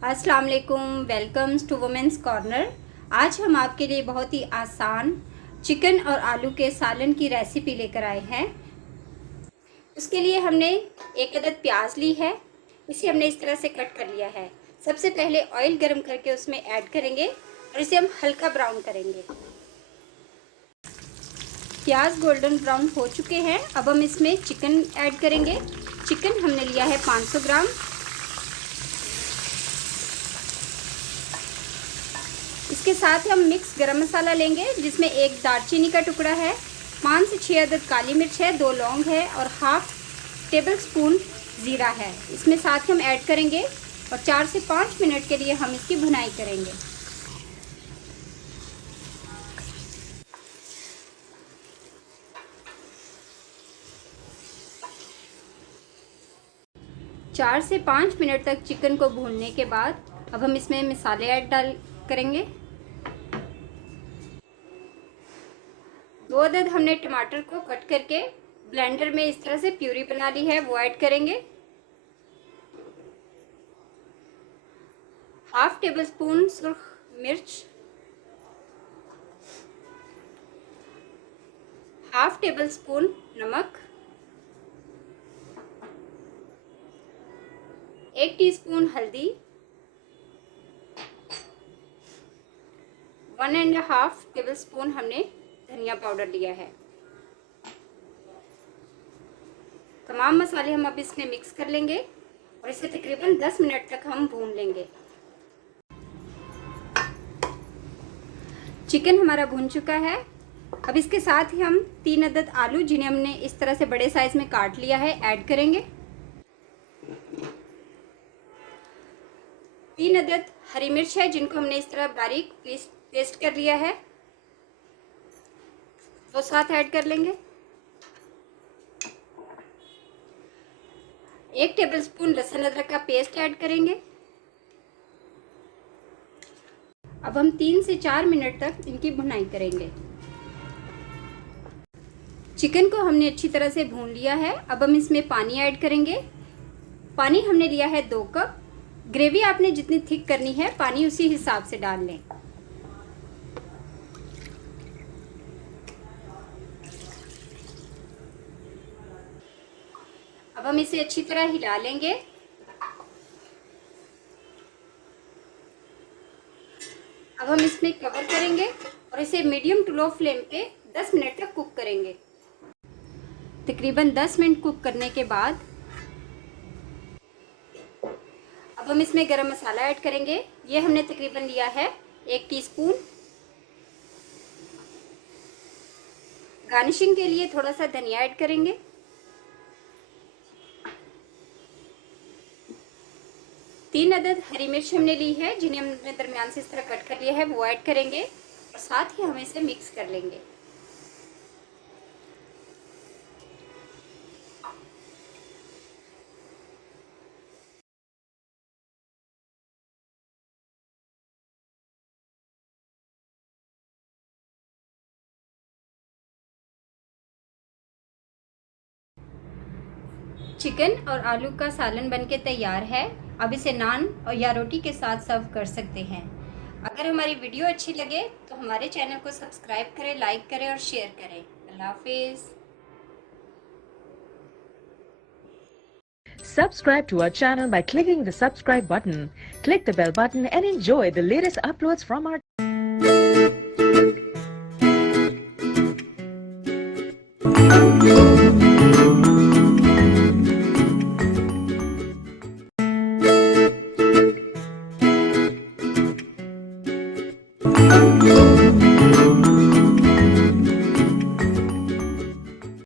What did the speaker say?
अस्सलाम वालेकुम, welcomes to women's corner. आज हम आपके लिए बहुत ही आसान चिकन और आलू के सालन की रेसिपी लेकर आए हैं। उसके लिए हमने एक अदद प्याज ली है, इसे हमने इस तरह से कट कर लिया है। सबसे पहले ऑयल गरम करके उसमें ऐड करेंगे और इसे हम हल्का ब्राउन करेंगे। प्याज गोल्डन ब्राउन हो चुके हैं। अब हम इसमें चिकन ऐड करेंगे। चिकन हमने लिया है 500 ग्राम। इसके साथ हम मिक्स गरम मसाला लेंगे, जिसमें एक दालचीनी का टुकड़ा है, 5 से 6 अदद काली मिर्च है, 2 लौंग है और हाफ टेबल स्पून ज़ीरा है। इसमें साथ हम ऐड करेंगे और 4 से 5 मिनट के लिए हम इसकी भुनाई करेंगे। चार से 5 मिनट तक चिकन को भूनने के बाद अब हम इसमें मसाले ऐड करेंगे। 2 अदद हमने टमाटर को कट करके ब्लेंडर में इस तरह से प्यूरी बना ली है, वो ऐड करेंगे। हाफ टेबल स्पून सुर्ख मिर्च, हाफ टेबल स्पून नमक, 1 टीस्पून हल्दी, 1.5 टेबल स्पून हमने धनिया पाउडर लिया है। तमाम मसाले हम अब इसमें मिक्स कर लेंगे और इसे तकरीबन 10 मिनट तक हम भून लेंगे। चिकन हमारा भून चुका है। अब इसके साथ ही हम 3 अदद आलू, जिन्हें हमने इस तरह से बड़े साइज में काट लिया है, ऐड करेंगे। 3 अदद हरी मिर्च है, जिनको हमने इस तरह बारीक पेस्ट कर लिया है, वो साथ ऐड कर लेंगे। 1 टेबलस्पून लहसुन अदरक का पेस्ट ऐड करेंगे। अब हम 3 से 4 मिनट तक इनकी भुनाई करेंगे। चिकन को हमने अच्छी तरह से भून लिया है। अब हम इसमें पानी ऐड करेंगे। पानी हमने लिया है 2 कप। ग्रेवी आपने जितनी थिक करनी है, पानी उसी हिसाब से डाल लें। अब हम इसे अच्छी तरह हिला लेंगे। अब हम इसमें कवर करेंगे और इसे मीडियम टू लो फ्लेम पे 10 मिनट तक कुक करेंगे। तकरीबन 10 मिनट कुक करने के बाद अब हम इसमें गरम मसाला ऐड करेंगे। ये हमने तकरीबन लिया है 1 टीस्पून। गार्निशिंग के लिए थोड़ा सा धनिया ऐड करेंगे। तीन अदद हरी मिर्च हमने ली है, जिन्हें हमने दरमियान से इस तरह कट कर लिया है, वो ऐड करेंगे और साथ ही हम इसे मिक्स कर लेंगे। चिकन और आलू का सालन बनके तैयार है। अब इसे नान और या रोटी के साथ सर्व कर सकते हैं। अगर हमारी वीडियो अच्छी लगे तो हमारे चैनल को सब्सक्राइब करें, लाइक करें और शेयर करें। अल्लाह हाफिज़। Subscribe to our channel by clicking the subscribe button. Click the bell button and enjoy the latest uploads from our